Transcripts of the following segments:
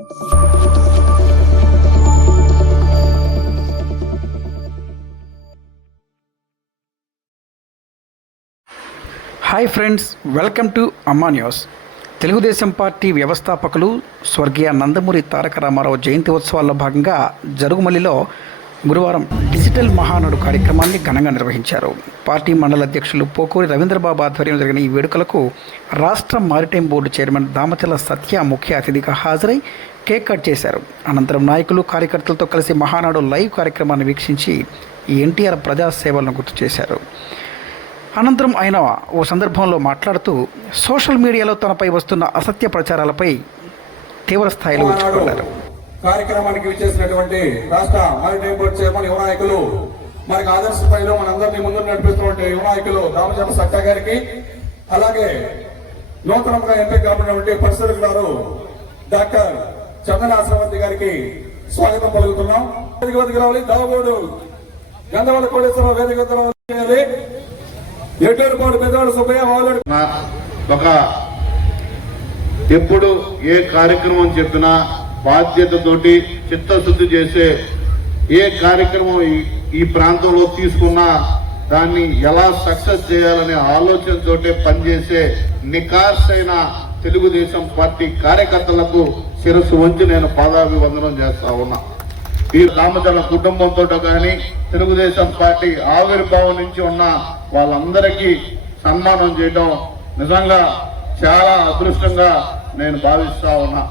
Hi friends, welcome to అమ్మా news. Telugu Desam party వ్యవస్థాపకులు స్వర్గీయ నందమూరి తారక రామారావు జయంతి ఉత్సవాల్లో భాగంగా జరుగుమల్లిలో గురువారం డిజిటల్ మహానాడు కార్యక్రమాన్ని ఘనంగా నిర్వహించారు. పార్టీ మండల అధ్యక్షులు పోకూరి రవీంద్రబాబు ఆధ్వర్యంలో జరిగిన ఈ వేడుకలకు రాష్ట్ర మారిటైమ్ బోర్డు చైర్మన్ దామచల సత్య ముఖ్య అతిథిగా హాజరై కేక్ కట్ చేశారు. అనంతరం నాయకులు కార్యకర్తలతో కలిసి మహానాడు లైవ్ కార్యక్రమాన్ని వీక్షించి ఎన్టీఆర్ ప్రజాసేవలను గుర్తు చేశారు. అనంతరం ఆయన ఓ సందర్భంలో మాట్లాడుతూ సోషల్ మీడియాలో తనపై వస్తున్న అసత్య ప్రచారాలపై తీవ్ర స్థాయిలో విరుచుకుపడ్డారు. కార్యక్రమానికి విచ్చేసినటువంటి రాష్ట్ర మారిటైమ్ బోర్డు చైర్మన్ యువ నాయకులు, మనకు ఆదర్శ స్థాయిలో మనందరినీ ముందు నడిపిస్తున్నటువంటి యువ నాయకులు దామచల సత్య గారికి, అలాగే నూతనంగా ఎంపీ కాబడినటువంటి పరిశీలకులు గారు డాక్టర్ చందన ఆశ్రవంతి గారికి స్వాగతం పలుకుతున్నాం. వేదిక రావాలి. దావోడు గంధవల కోటేశ్వరరావు వేదిక రావాలి. ఒక ఎప్పుడు ఏ కార్యక్రమం చెప్పినా బాధ్యతతోటి చిత్తశుద్ధి చేసే ఏ కార్యక్రమం ఈ ప్రాంతంలో తీసుకున్నా దాన్ని ఎలా సక్సెస్ చేయాలనే ఆలోచనతోటే పనిచేసే నికార్సైన తెలుగుదేశం పార్టీ కార్యకర్తలకు శిరస్సు వంచి నేను పాదాభివందనం చేస్తా ఉన్నా. ఈ దామచల కుటుంబంతో కానీ తెలుగుదేశం పార్టీ ఆవిర్భావం నుంచి ఉన్న వాళ్ళందరికీ సన్మానం చేయడం నిజంగా చాలా అదృష్టంగా నేను భావిస్తా ఉన్నా.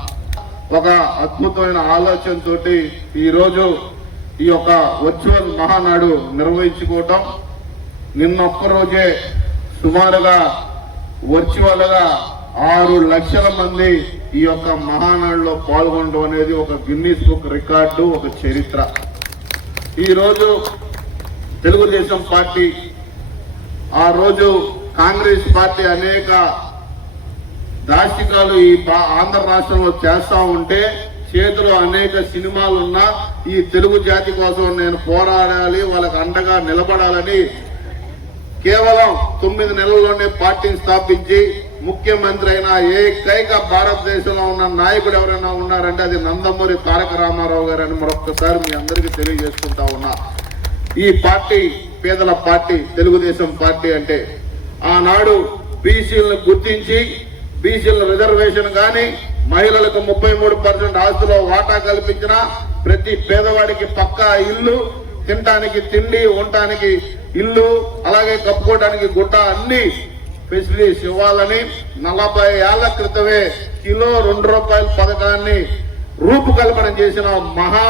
ఒక అద్భుతమైన ఆలోచనతోటి ఈరోజు ఈ యొక్క వర్చువల్ మహానాడు నిర్వహించుకోవటం, నిన్నొక్కరోజే సుమారుగా వర్చువల్ గా 6 లక్షల మంది ఈ యొక్క మహానాడులో పాల్గొనడం అనేది ఒక గిన్నీస్ బుక్ రికార్డు, ఒక చరిత్ర. ఈరోజు తెలుగుదేశం పార్టీ, ఆ రోజు కాంగ్రెస్ పార్టీ అనేక దాష్టికాలు ఈ ఆంధ్ర రాష్ట్రంలో చేస్తా ఉంటే చేతిలో అనేక సినిమాలున్నా ఈ తెలుగు జాతి కోసం నేను పోరాడాలి, వాళ్ళకి అండగా నిలబడాలని కేవలం 9 నెలల్లోనే పార్టీని స్థాపించి ముఖ్యమంత్రి అయిన ఏకైక భారతదేశంలో ఉన్న నాయకుడు ఎవరైనా ఉన్నారంటే అది నందమూరి తారక రామారావు గారు అని మరొకసారి మీ అందరికీ తెలియజేసుకుంటా ఉన్నా. ఈ పార్టీ పేదల పార్టీ తెలుగుదేశం పార్టీ అంటే ఆనాడు బీసీలను గుర్తించి బీసీల రిజర్వేషన్ కానీ మహిళలకు 33% ఆస్తిలో వాటా కల్పించిన ప్రతి పేదవాడికి పక్కా ఇల్లు, తినడానికి తిండి, ఉండటానికి ఇల్లు, అలాగే కప్పుకోవడానికి గుడ్డ, అన్ని ఫెసిలిటీస్ ఇవ్వాలని 40 ఏళ్ల క్రితమే కిలో ₹2 పథకాన్ని రూపకల్పన చేసిన మహా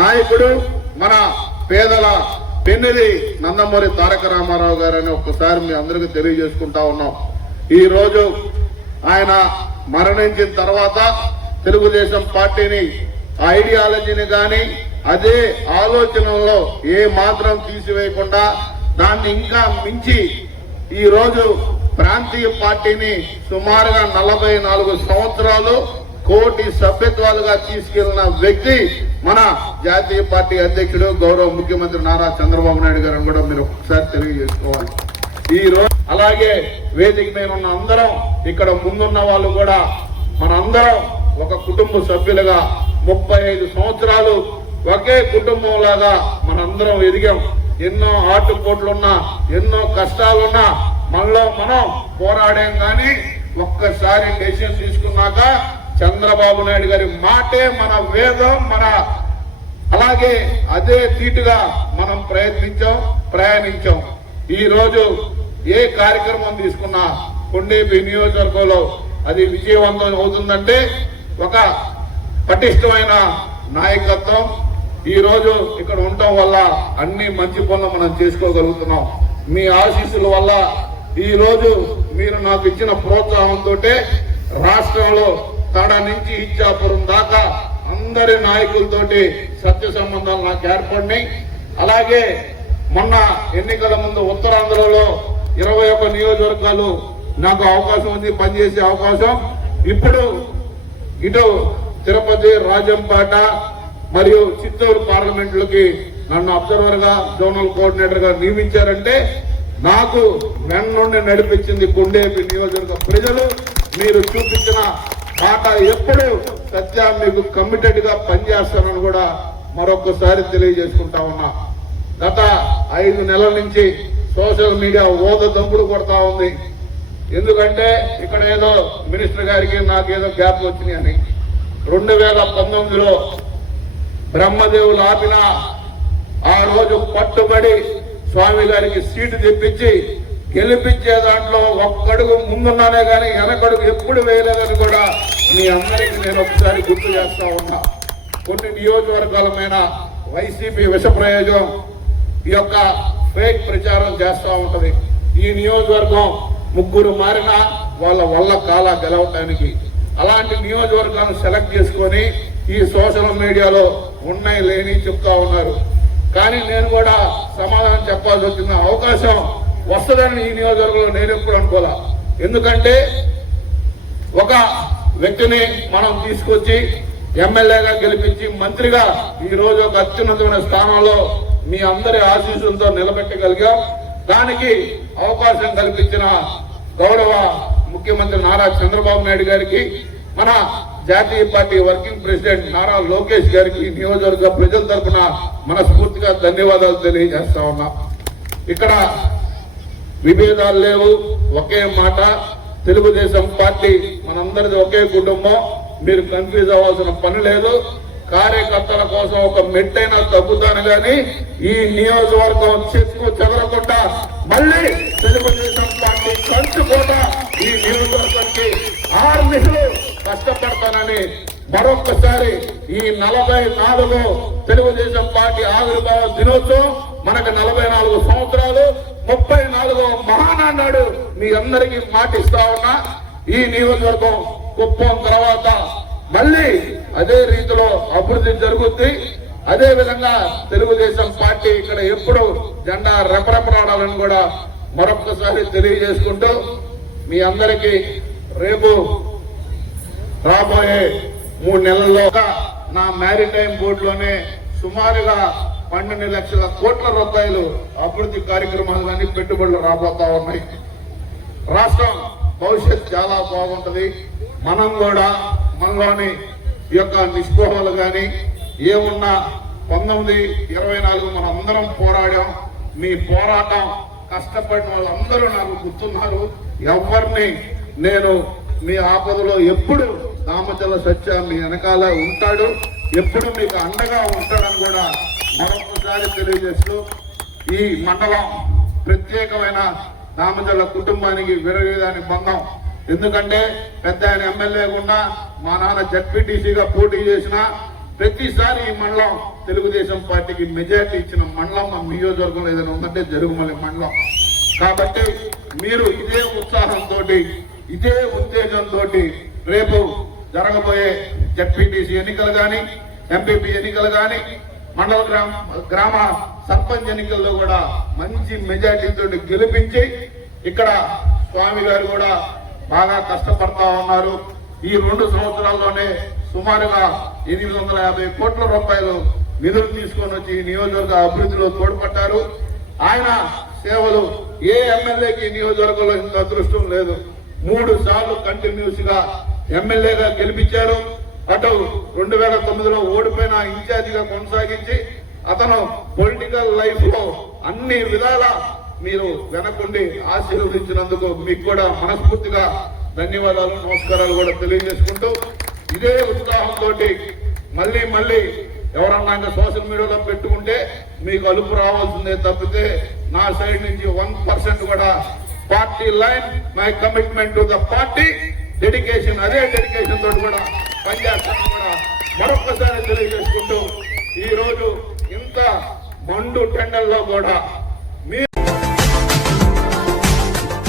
నాయకుడు మన పేదల పెన్నిది నందమూరి తారక రామారావు గారని ఒక్కసారి మీ అందరికీ తెలియజేసుకుంటా ఉన్నాం. ఈ రోజు ఆయన మరణించిన తర్వాత తెలుగుదేశం పార్టీని ఐడియాలజీని కానీ అదే ఆలోచనలో ఏ మాత్రం తీసివేయకుండా దాన్ని ఇంకా మించి ఈ రోజు ప్రాంతీయ పార్టీని సుమారుగా 44 సంవత్సరాలు కోటి సభ్యత్వాలుగా తీసుకెళ్లిన వ్యక్తి మన జాతీయ పార్టీ అధ్యక్షుడు గౌరవ ముఖ్యమంత్రి నారా చంద్రబాబు నాయుడు గారు కూడా మీరు ఒకసారి తెలియజేసుకోవాలి. ఈ రోజు అలాగే వేదిక మీద ఉన్న అందరం, ఇక్కడ ముందున్న వాళ్ళు కూడా మనందరం ఒక కుటుంబ సభ్యులుగా 35 సంవత్సరాలు ఒకే కుటుంబం లాగా మనందరం ఎదిగాం. ఎన్నో ఆటుపోట్లున్నా, ఎన్నో కష్టాలున్నా మనలో మనం పోరాడాం. కానీ ఒక్కసారి డెసిషన్ తీసుకున్నాక చంద్రబాబు నాయుడు గారి మాటే మన వేదం, మన అలాగే అదే తీటుగా మనం ప్రయాణించాం. ఈ రోజు ఏ కార్యక్రమం తీసుకున్నా కొండేపి నియోజకవర్గంలో అది విజయవంతం అవుతుందంటే ఒక పటిష్టమైన నాయకత్వం. ఈ రోజు ఇక్కడ ఉండటం వల్ల అన్ని మంచి పనులు మనం చేసుకోగలుగుతున్నాం. మీ ఆశీస్సుల వల్ల ఈ రోజు మీరు నాకు ఇచ్చిన ప్రోత్సాహంతో రాష్ట్రంలో తడ నుంచి ఇచ్చాపురం దాకా అందరి నాయకులతోటి సత్య సంబంధాలు నాకు ఏర్పడినాయి. అలాగే మొన్న ఎన్నికల ముందు ఉత్తరాంధ్రలో 21 నియోజకవర్గాలు నాకు అవకాశం ఉంది, పనిచేసే అవకాశం. ఇప్పుడు ఇటు తిరుపతి, రాజంపేట మరియు చిత్తూరు పార్లమెంట్లకి నన్ను అబ్జర్వర్ గా, జోనల్ కోఆర్డినేటర్ గా నియమించారంటే నాకు వెన్నుండి నడిపించింది కొండేపి నియోజకవర్గ ప్రజలు. మీరు చూపించిన మాట ఎప్పుడు సత్య మీకు కమిటెడ్ గా పనిచేస్తానని కూడా మరొకసారి తెలియజేసుకుంటా ఉన్నా. గత 5 నెలల నుంచి సోషల్ మీడియా దంపుడు కొడతా ఉంది. ఎందుకంటే ఇక్కడ ఏదో మినిస్టర్ గారికి నాకేదో గ్యాప్ వచ్చినాయని 2019లో బ్రహ్మదేవులు ఆపిన ఆ రోజు పట్టుబడి స్వామి గారికి సీటు తెప్పించి గెలిపించే దాంట్లో ఒక్కడుగు ముందున్నానే కానీ వెనకడుగు ఎప్పుడు వేయలేదని కూడా మీ అందరికీ నేను ఒకసారి గుర్తు చేస్తా ఉన్నా. కొన్ని నియోజకవర్గాల మీద వైసీపీ విష ప్రయోగం ఈ యొక్క ఫేక్ ప్రచారం చేస్తూ ఉంటది. ఈ నియోజకవర్గం 3 మారినా వాళ్ళ వల్ల కాలా గెలవటానికి అలాంటి నియోజకవర్గాలను సెలెక్ట్ చేసుకొని ఈ సోషల్ మీడియాలో ఉన్నాయి లేని చెప్తా ఉన్నారు. కానీ నేను కూడా సమాధానం చెప్పాల్సి వచ్చిన అవకాశం వస్తుందని ఈ నియోజకవర్గంలో నేను ఎప్పుడు అనుకోలే. ఎందుకంటే ఒక వ్యక్తిని మనం తీసుకొచ్చి ఎమ్మెల్యేగా గెలిపించి మంత్రిగా ఈ రోజు ఒక అత్యున్నతమైన స్థానంలో మీ అందరి ఆశీస్సులతో నిలబెట్టగలిగాం. దానికి అవకాశం కల్పించిన గౌరవ ముఖ్యమంత్రి నారా చంద్రబాబు నాయుడు గారికి, మన జాతీయ party working president Nara Lokesh గారికి నియోజకవర్గ ప్రజల తరఫున మనస్ఫూర్తిగా ధన్యవాదాలు తెలియజేస్తా ఉన్నా. ఇక్కడ విభేదాలు లేవు, ఒకే మాట. తెలుగుదేశం పార్టీ మనందరిది ఒకే కుటుంబం. మీరు కన్ఫ్యూజ్ అవ్వాల్సిన పని లేదు. కార్యకర్తల కోసం ఒక మెట్టైనా తగ్గుతాను కానీ ఈ నియోజకవర్గం చెక్కు చెదరకుండా మళ్ళీ తెలుగుదేశం పార్టీ కంచుకోగా ఈ నియోజకవర్గానికి 6 నిధులు కష్టపడతానని మరొక్కసారి ఈ 44 తెలుగుదేశం పార్టీ ఆవిర్భావ దినోత్సవం మనకు 44 సంవత్సరాలు 34వ మహానాడు మీ అందరికీ మాటిస్తా ఉన్నా. ఈ నియోజకవర్గం కుప్పం తర్వాత మళ్ళీ అదే రీతిలో అభివృద్ధి జరుగుద్ది. అదే విధంగా తెలుగుదేశం పార్టీ ఇక్కడ ఎప్పుడు జెండా రెపరెపరాడాలని కూడా మరొక్కసారి తెలియజేసుకుంటూ మీ అందరికీ రేపు రాబోయే 3 నెలల్లో నా మ్యారిటైమ్ బోర్డులోనే సుమారుగా 12 లక్షల కోట్ల రూపాయలు అభివృద్ధి కార్యక్రమాలు కానీ పెట్టుబడులు రాబోతా ఉన్నాయి. రాష్ట్రం భవిష్యత్ చాలా బాగుంటది. మనం కూడా మనలోని ఈ యొక్క నిస్పృహలు కానీ ఏమున్నా 1924 మనం అందరం పోరాడాం. మీ పోరాటం కష్టపడిన వాళ్ళందరూ నాకు గుర్తున్నారు. ఎవరిని నేను మీ ఆపదలో ఎప్పుడు దామచల సత్య మీ వెనకాల ఉంటాడు, ఎప్పుడు మీకు అండగా ఉంటాడని కూడా మరొకసారి తెలియజేస్తూ ఈ మండలం ప్రత్యేకమైన దామచల కుటుంబానికి విరవేదాని బంధం. ఎందుకంటే పెద్ద ఆయన ఎమ్మెల్యే ఉన్నా మా నాన్న జడ్పీటీసీగా పోటీ చేసిన ప్రతిసారి ఈ మండలం తెలుగుదేశం పార్టీకి మెజార్టీ ఇచ్చిన మండలం మా నియోజకవర్గంలో ఏదైనా ఉందంటే జరుగుమల్లి మండలం. కాబట్టి మీరు ఇదే ఉత్సాహంతో ఇదే ఉత్తేజంతో రేపు జరగబోయే జడ్పీటీసీ ఎన్నికలు కానీ ఎంపీపీ ఎన్నికలు కానీ మండల గ్రామ సర్పంచ్ ఎన్నికల్లో కూడా మంచి మెజార్టీతో గెలిపించి ఇక్కడ స్వామి గారు కూడా బాగా కష్టపడతా ఉన్నారు. ఈ 2 సంవత్సరాల్లోనే సుమారుగా 850 కోట్ల రూపాయలు నిధులు తీసుకొని వచ్చి ఈ నియోజకవర్గ అభివృద్ధిలో తోడ్పడ్డారు. ఆయన సేవలు ఏ ఎమ్మెల్యేకి నియోజకవర్గంలో ఇంత అదృష్టం లేదు. 3 సార్లు కంటిన్యూస్ గా ఎమ్మెల్యేగా గెలిపించారు. అటు 2009లో ఓడిపోయిన ఇన్ఛార్జిగా కొనసాగించి అతను పొలిటికల్ లైఫ్ లో అన్ని విధాల మీరు వెనకుండి ఆశీర్వదించినందుకు మీకు కూడా మనస్ఫూర్తిగా ధన్యవాదాలు, నమస్కారాలు కూడా తెలియజేసుకుంటూ ఇదే ఉత్సాహంతో మళ్ళీ ఎవరన్నా ఇంకా సోషల్ మీడియాలో పెట్టుకుంటే మీకు అలుపు రావాల్సిందే తప్పితే నా సైడ్ నుంచి 1% కూడా party line my commitment to the party dedication, అదే డెడికేషన్ తోటి కూడా పనిచేస్తాను కూడా మరొకసారి తెలియజేసుకుంటూ ఈ రోజు ఇంత మండు టెండర్లో కూడా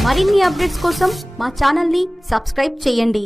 మరిన్ని అప్డేట్స్ కోసం మా ఛానల్ ని సబ్స్క్రైబ్ చేయండి.